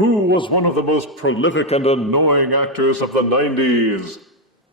Who was one of the most prolific and annoying actors of the 90s?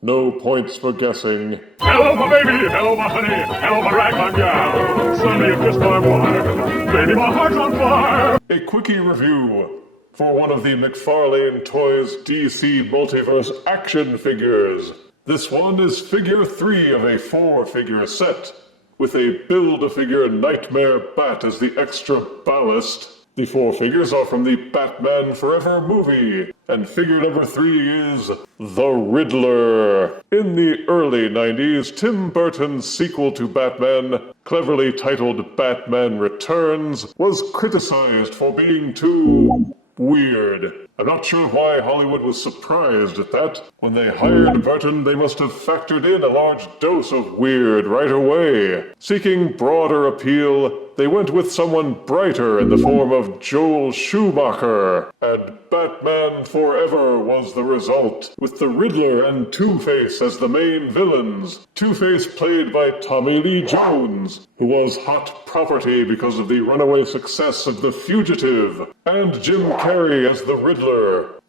No points for guessing. Hello, my baby. Hello, my honey. Hello, my ragtime gal. Sonny, you kissed my wife. Baby, my heart's on fire. A quickie review for one of the McFarlane Toys DC Multiverse action figures. This one is figure 3 of a 4-figure set, with a Build-A-Figure Nightmare Bat as the extra ballast. The 4 figures are from the Batman Forever movie, and figure number 3 is the Riddler. In the early 90s, Tim Burton's sequel to Batman, cleverly titled Batman Returns, was criticized for being too weird. I'm not sure why Hollywood was surprised at that. When they hired Burton, they must have factored in a large dose of weird right away. Seeking broader appeal, they went with someone brighter in the form of Joel Schumacher. And Batman Forever was the result, with the Riddler and Two-Face as the main villains. Two-Face played by Tommy Lee Jones, who was hot property because of the runaway success of The Fugitive, and Jim Carrey as the Riddler.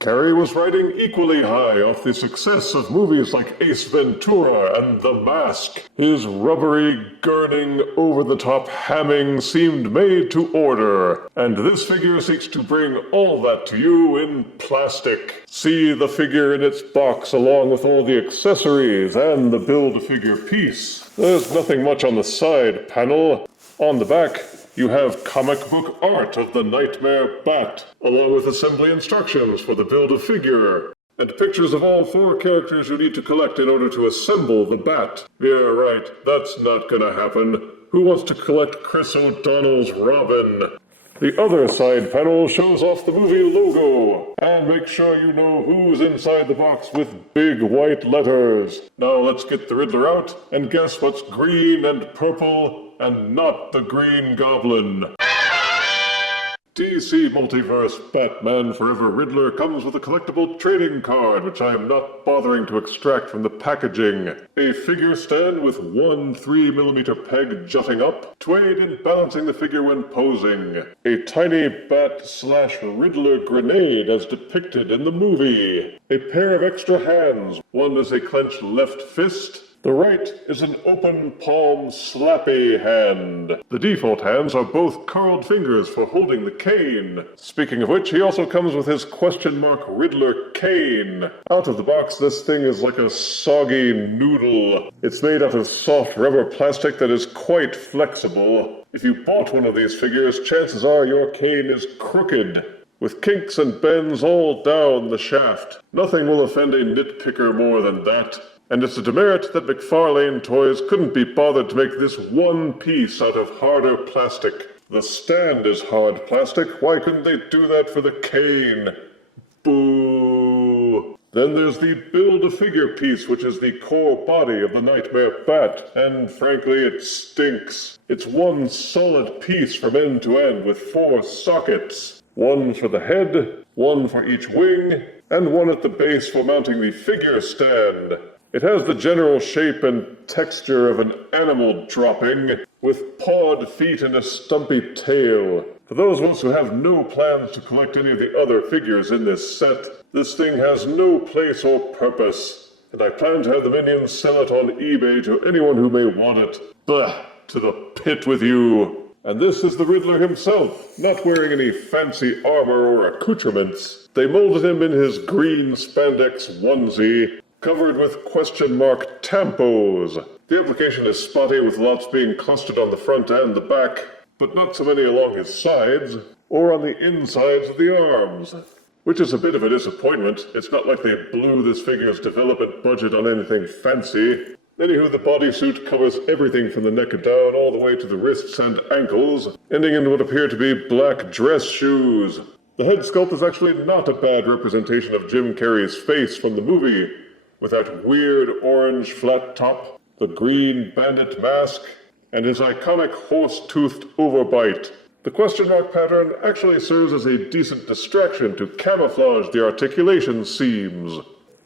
Carrey was riding equally high off the success of movies like Ace Ventura and The Mask. His rubbery, gurning, over-the-top hamming seemed made to order, and this figure seeks to bring all that to you in plastic. See the figure in its box along with all the accessories and the Build-A-Figure piece. There's nothing much on the side panel. On the back, you have comic book art of the Nightmare Bat, along with assembly instructions for the Build-A-Figure, and pictures of all 4 characters you need to collect in order to assemble the Bat. Yeah, right, that's not gonna happen. Who wants to collect Chris O'Donnell's Robin? The other side panel shows off the movie logo, and make sure you know who's inside the box with big white letters. Now let's get the Riddler out and guess what's green and purple and not the Green Goblin. DC Multiverse Batman Forever Riddler comes with a collectible trading card, which I am not bothering to extract from the packaging. A figure stand with one 3mm peg jutting up to aid in balancing the figure when posing. A tiny Bat/Riddler grenade as depicted in the movie. A pair of extra hands, one is a clenched left fist, the right is an open palm slappy hand. The default hands are both curled fingers for holding the cane. Speaking of which, he also comes with his question mark Riddler cane. Out of the box, this thing is like a soggy noodle. It's made out of soft rubber plastic that is quite flexible. If you bought one of these figures, chances are your cane is crooked, with kinks and bends all down the shaft. Nothing will offend a nitpicker more than that. And it's a demerit that McFarlane Toys couldn't be bothered to make this one piece out of harder plastic. The stand is hard plastic. Why couldn't they do that for the cane? Boo! Then there's the Build-A-Figure piece, which is the core body of the Nightmare Bat. And frankly, it stinks. It's one solid piece from end to end with 4 sockets. One for the head, one for each wing, and one at the base for mounting the figure stand. It has the general shape and texture of an animal dropping, with pawed feet and a stumpy tail. For those of us who have no plans to collect any of the other figures in this set, this thing has no place or purpose, and I plan to have the minions sell it on eBay to anyone who may want it. Bah, to the pit with you. And this is the Riddler himself, not wearing any fancy armor or accoutrements. They molded him in his green spandex onesie, covered with question mark tampos. The application is spotty, with lots being clustered on the front and the back, but not so many along his sides, or on the insides of the arms. Which is a bit of a disappointment. It's not like they blew this figure's development budget on anything fancy. Anywho, the bodysuit covers everything from the neck down all the way to the wrists and ankles, ending in what appear to be black dress shoes. The head sculpt is actually not a bad representation of Jim Carrey's face from the movie, with that weird orange flat top, the green bandit mask, and his iconic horse-toothed overbite. The question mark pattern actually serves as a decent distraction to camouflage the articulation seams.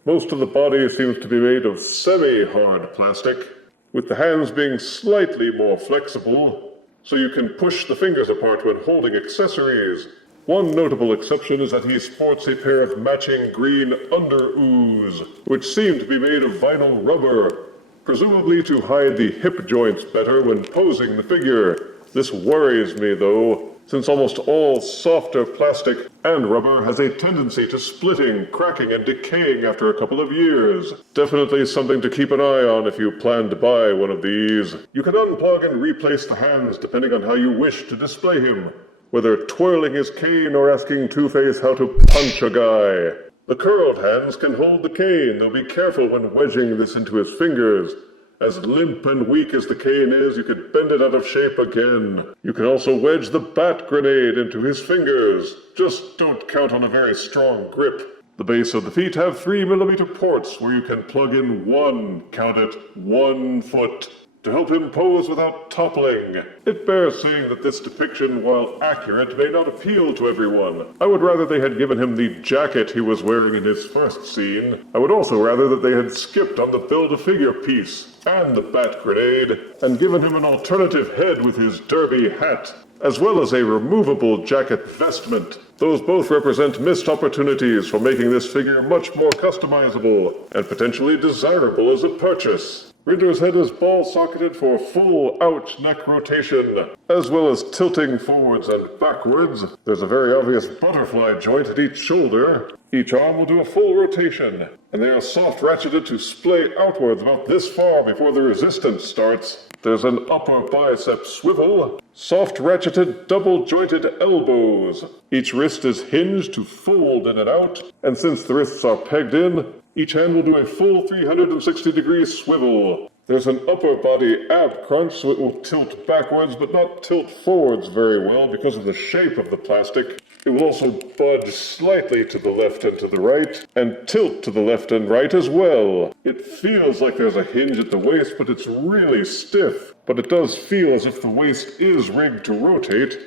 Most of the body seems to be made of semi-hard plastic, with the hands being slightly more flexible, so you can push the fingers apart when holding accessories. One notable exception is that he sports a pair of matching green underoos, which seem to be made of vinyl rubber, presumably to hide the hip joints better when posing the figure. This worries me, though, since almost all softer plastic and rubber has a tendency to splitting, cracking, and decaying after a couple of years. Definitely something to keep an eye on if you plan to buy one of these. You can unplug and replace the hands depending on how you wish to display him, whether twirling his cane or asking Two-Face how to punch a guy. The curled hands can hold the cane, though be careful when wedging this into his fingers. As limp and weak as the cane is, you could bend it out of shape again. You can also wedge the bat grenade into his fingers. Just don't count on a very strong grip. The base of the feet have 3mm ports where you can plug in count it, 1 foot, to help him pose without toppling. It bears saying that this depiction, while accurate, may not appeal to everyone. I would rather they had given him the jacket he was wearing in his first scene. I would also rather that they had skipped on the Build-A-Figure piece and the bat grenade, and given him an alternative head with his derby hat, as well as a removable jacket vestment. Those both represent missed opportunities for making this figure much more customizable and potentially desirable as a purchase. Riddler's head is ball-socketed for full ouch neck rotation, as well as tilting forwards and backwards. There's a very obvious butterfly joint at each shoulder. Each arm will do a full rotation, and they are soft ratcheted to splay outwards about this far before the resistance starts. There's an upper bicep swivel, soft ratcheted double-jointed elbows. Each wrist is hinged to fold in and out, and since the wrists are pegged in, each hand will do a full 360-degree swivel. There's an upper body ab crunch, so it will tilt backwards but not tilt forwards very well because of the shape of the plastic. It will also budge slightly to the left and to the right, and tilt to the left and right as well. It feels like there's a hinge at the waist, but it's really stiff. But it does feel as if the waist is rigged to rotate.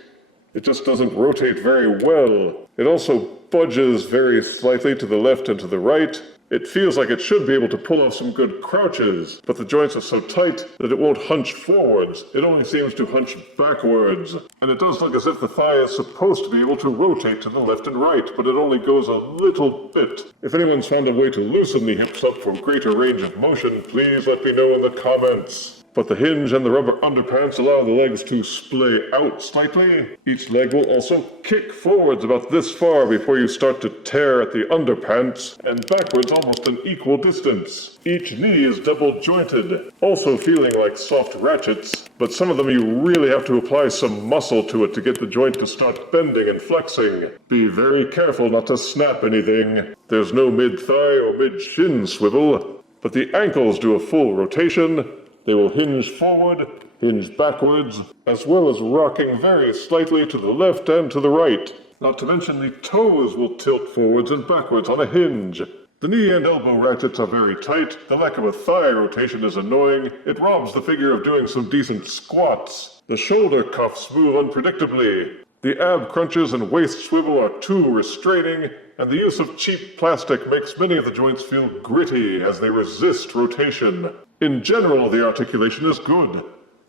It just doesn't rotate very well. It also budges very slightly to the left and to the right. It feels like it should be able to pull off some good crouches, but the joints are so tight that it won't hunch forwards. It only seems to hunch backwards. And it does look as if the thigh is supposed to be able to rotate to the left and right, but it only goes a little bit. If anyone's found a way to loosen the hips up for greater range of motion, please let me know in the comments. But the hinge and the rubber underpants allow the legs to splay out slightly. Each leg will also kick forwards about this far before you start to tear at the underpants, and backwards almost an equal distance. Each knee is double jointed, also feeling like soft ratchets, but some of them you really have to apply some muscle to it to get the joint to start bending and flexing. Be very careful not to snap anything. There's no mid-thigh or mid-shin swivel, but the ankles do a full rotation. They will hinge forward, hinge backwards, as well as rocking very slightly to the left and to the right. Not to mention the toes will tilt forwards and backwards on a hinge. The knee and elbow ratchets are very tight. The lack of a thigh rotation is annoying. It robs the figure of doing some decent squats. The shoulder cuffs move unpredictably. The ab crunches and waist swivel are too restraining, and the use of cheap plastic makes many of the joints feel gritty as they resist rotation. In general, the articulation is good,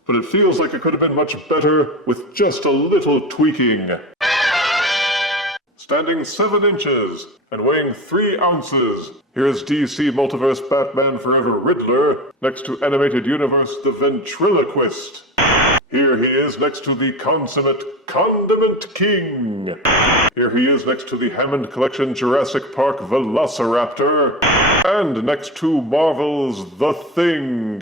but it feels like it could have been much better with just a little tweaking. Standing 7 inches and weighing 3 ounces, here's DC Multiverse Batman Forever Riddler next to Animated Universe The Ventriloquist. Here he is next to the consummate Condiment King. Here he is next to the Hammond Collection Jurassic Park Velociraptor. And next to Marvel's The Thing.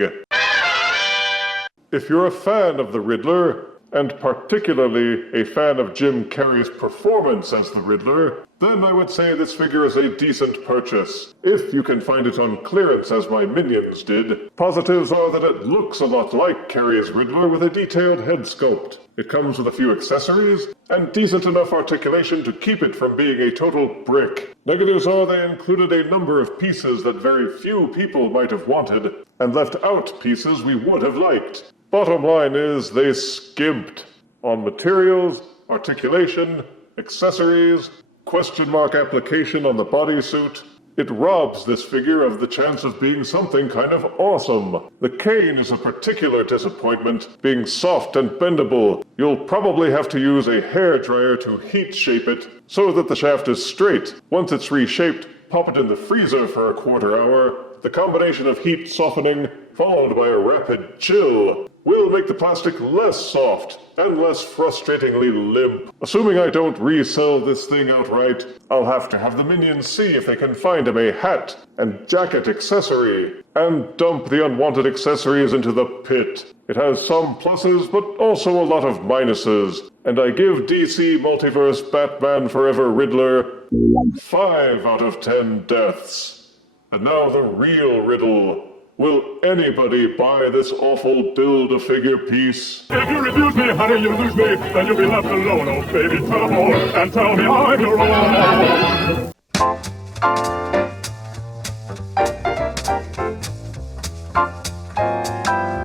If you're a fan of the Riddler, and particularly a fan of Jim Carrey's performance as the Riddler, then I would say this figure is a decent purchase, if you can find it on clearance as my minions did. Positives are that it looks a lot like Carrey's Riddler with a detailed head sculpt. It comes with a few accessories, and decent enough articulation to keep it from being a total brick. Negatives are they included a number of pieces that very few people might have wanted, and left out pieces we would have liked. Bottom line is they skimped on materials, articulation, accessories, question mark application on the bodysuit, It robs this figure of the chance of being something kind of awesome. The cane is a particular disappointment, being soft and bendable. You'll probably have to use a hairdryer to heat shape it so that the shaft is straight. Once it's reshaped, pop it in the freezer for a quarter hour. The combination of heat softening followed by a rapid chill will make the plastic less soft and less frustratingly limp. Assuming I don't resell this thing outright, I'll have to have the minions see if they can find him a hat and jacket accessory, and dump the unwanted accessories into the pit. It has some pluses, but also a lot of minuses, and I give DC Multiverse Batman Forever Riddler 5 out of 10 deaths. And now the real riddle. Will anybody buy this awful Build-A-Figure piece? If you refuse me, honey, you lose me, then you'll be left alone. Oh, baby, tell them all, and tell me I'm your own.